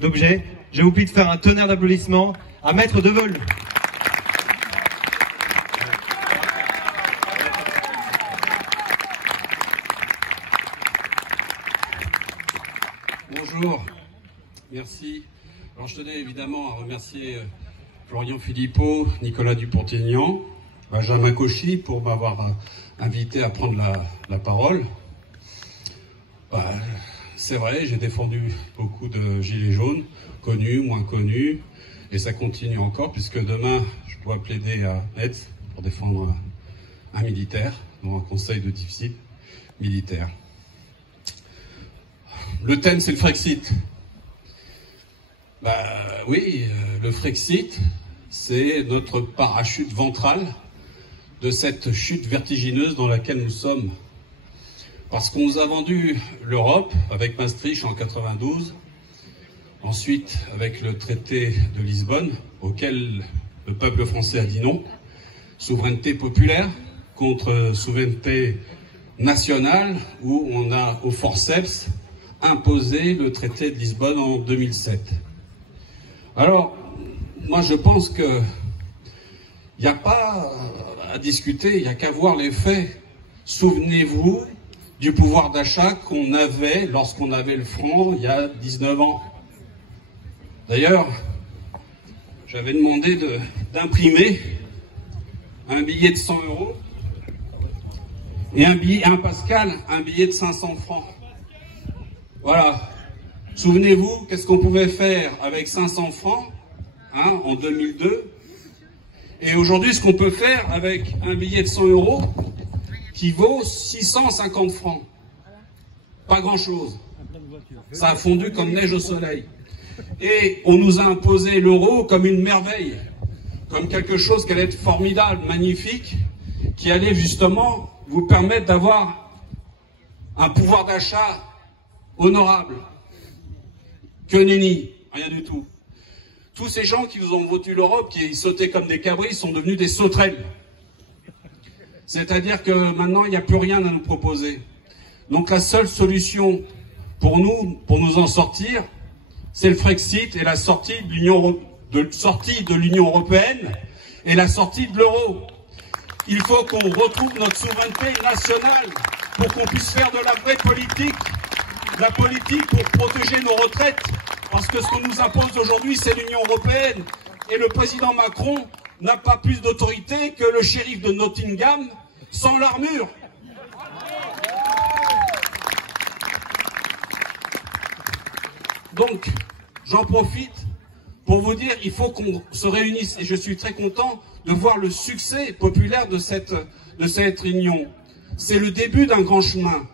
d'objets. Je vous prie de faire un tonnerre d'applaudissements à Maître Devol. Bonjour, merci. Alors je tenais évidemment à remercier Florian Philippot, Nicolas Dupont-Aignan, Benjamin Cauchy pour m'avoir invité à prendre la parole. C'est vrai, j'ai défendu beaucoup de gilets jaunes, connus, moins connus, et ça continue encore puisque demain je dois plaider à Metz pour défendre un militaire dans un conseil de discipline militaire. Le thème, c'est le Frexit. Oui, le Frexit, c'est notre parachute ventral de cette chute vertigineuse dans laquelle nous sommes. Parce qu'on nous a vendu l'Europe avec Maastricht en 92, ensuite avec le traité de Lisbonne, auquel le peuple français a dit non. Souveraineté populaire contre souveraineté nationale, où on a au forceps imposé le traité de Lisbonne en 2007. Alors, moi je pense que il n'y a pas à discuter, il n'y a qu'à voir les faits. Souvenez-vous du pouvoir d'achat qu'on avait lorsqu'on avait le franc il y a 19 ans. D'ailleurs, j'avais demandé d'imprimer un billet de 100 € et un Pascal, un billet de 500 francs. Voilà. Souvenez-vous, qu'est-ce qu'on pouvait faire avec 500 francs en 2002, et aujourd'hui ce qu'on peut faire avec un billet de 100 € qui vaut 650 francs. Pas grand-chose. Ça a fondu comme neige au soleil. Et on nous a imposé l'euro comme une merveille, comme quelque chose qui allait être formidable, magnifique, qui allait justement vous permettre d'avoir un pouvoir d'achat honorable. Que nenni, rien du tout. Tous ces gens qui vous ont voté l'Europe, qui sautaient comme des cabris, sont devenus des sauterelles. C'est-à-dire que maintenant, il n'y a plus rien à nous proposer. Donc la seule solution pour nous en sortir, c'est le Frexit et la sortie de l'Union européenne et la sortie de l'euro. Il faut qu'on retrouve notre souveraineté nationale pour qu'on puisse faire de la vraie politique. La politique pour protéger nos retraites. Parce que ce qu'on nous impose aujourd'hui, c'est l'Union européenne. Et le président Macron n'a pas plus d'autorité que le shérif de Nottingham sans l'armure. Donc, j'en profite pour vous dire, il faut qu'on se réunisse. Et je suis très content de voir le succès populaire de cette réunion. C'est le début d'un grand chemin.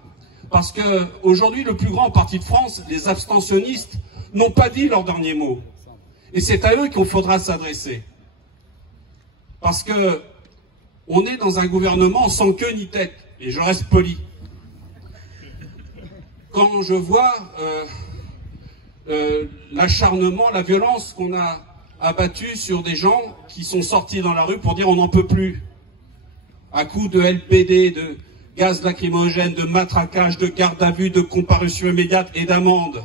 Parce que aujourd'hui, le plus grand parti de France, les abstentionnistes, n'ont pas dit leur dernier mot. Et c'est à eux qu'il faudra s'adresser. Parce que on est dans un gouvernement sans queue ni tête. Et je reste poli. Quand je vois l'acharnement, la violence qu'on a abattue sur des gens qui sont sortis dans la rue pour dire on n'en peut plus, à coups de LPD, de gaz lacrymogène, de matraquage, de garde à vue, de comparution immédiate et d'amende.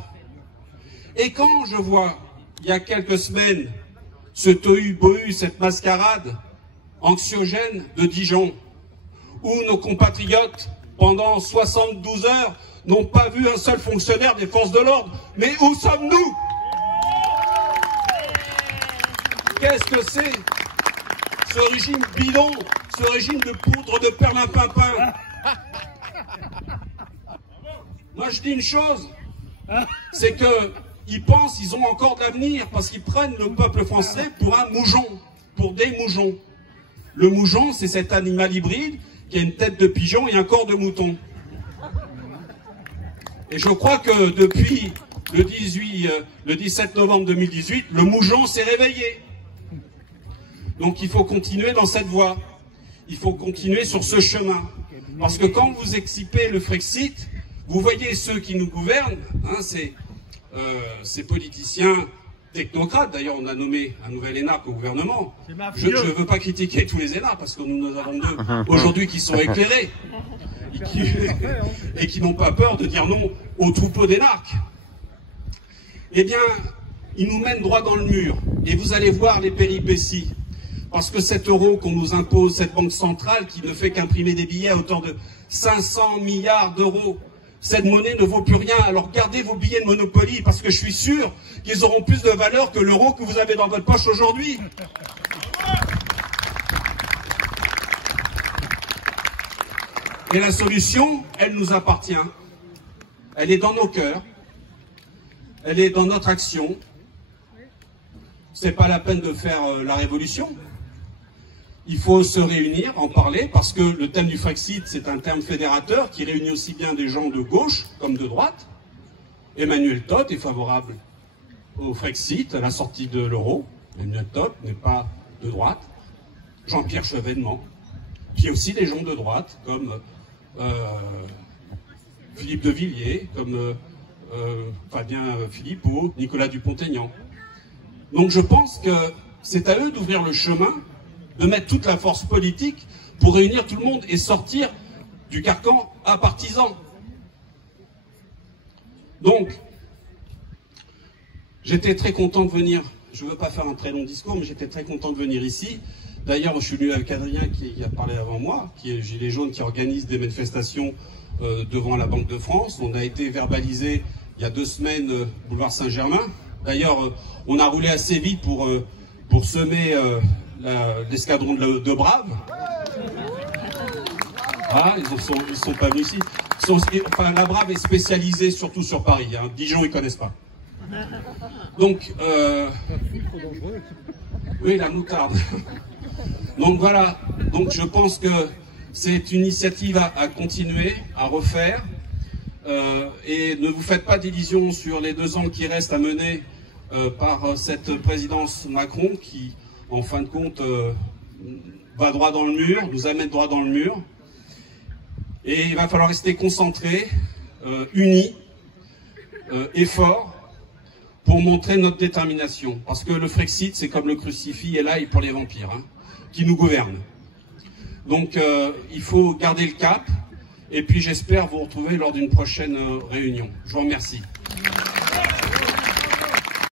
Et quand je vois, il y a quelques semaines, ce tohu-bohu, cette mascarade anxiogène de Dijon, où nos compatriotes, pendant 72 heures, n'ont pas vu un seul fonctionnaire des forces de l'ordre. Mais où sommes-nous? Qu'est-ce que c'est ce régime bidon, ce régime de poudre de perlimpinpin? Moi je dis une chose, c'est que ils pensent, ils ont encore de l'avenir, parce qu'ils prennent le peuple français pour un moujon, pour des moujons. Le moujon, c'est cet animal hybride qui a une tête de pigeon et un corps de mouton. Et je crois que depuis le 17 novembre 2018, le moujon s'est réveillé. Donc il faut continuer dans cette voie. Il faut continuer sur ce chemin. Parce que quand vous excipez le Frexit, vous voyez ceux qui nous gouvernent, ces politiciens technocrates. D'ailleurs, on a nommé un nouvel énarque au gouvernement. Je ne veux pas critiquer tous les énarques, parce que nous en avons deux aujourd'hui qui sont éclairés et qui n'ont pas peur de dire non au troupeau d'énarques. Eh bien, il nous mène droit dans le mur. Et vous allez voir les péripéties. Parce que cet euro qu'on nous impose, cette banque centrale qui ne fait qu'imprimer des billets à hauteur de 500 milliards d'euros, cette monnaie ne vaut plus rien. Alors gardez vos billets de Monopoly, parce que je suis sûr qu'ils auront plus de valeur que l'euro que vous avez dans votre poche aujourd'hui. Et la solution, elle nous appartient. Elle est dans nos cœurs. Elle est dans notre action. C'est pas la peine de faire la révolution. Il faut se réunir, en parler, parce que le thème du Frexit, c'est un terme fédérateur qui réunit aussi bien des gens de gauche comme de droite. Emmanuel Todt est favorable au Frexit, à la sortie de l'euro. Emmanuel Todt n'est pas de droite. Jean-Pierre Chevènement. Puis il y a aussi des gens de droite, comme Philippe de Villiers, comme Fabien Philippot, Nicolas Dupont-Aignan. Donc je pense que c'est à eux d'ouvrir le chemin, de mettre toute la force politique pour réunir tout le monde et sortir du carcan à partisans. Donc, j'étais très content de venir, je ne veux pas faire un très long discours, mais j'étais très content de venir ici. D'ailleurs, je suis venu avec Adrien qui a parlé avant moi, qui est Gilets jaunes, qui organise des manifestations devant la Banque de France. On a été verbalisé il y a 2 semaines, boulevard Saint-Germain. D'ailleurs, on a roulé assez vite pour semer l'escadron de Braves. Ah, ils sont pas venus ici. Enfin, la Brave est spécialisée surtout sur Paris. Hein. Dijon, ils connaissent pas. Donc, oui, la moutarde. Donc voilà. Donc je pense que c'est une initiative à continuer, à refaire. Et ne vous faites pas d'illusions sur les 2 ans qui restent à mener par cette présidence Macron qui, en fin de compte, va droit dans le mur, nous amène droit dans le mur. Et il va falloir rester concentré, unis et forts pour montrer notre détermination. Parce que le Frexit, c'est comme le crucifix et l'ail pour les vampires, hein, qui nous gouvernent. Donc il faut garder le cap. Et puis j'espère vous retrouver lors d'une prochaine réunion. Je vous remercie.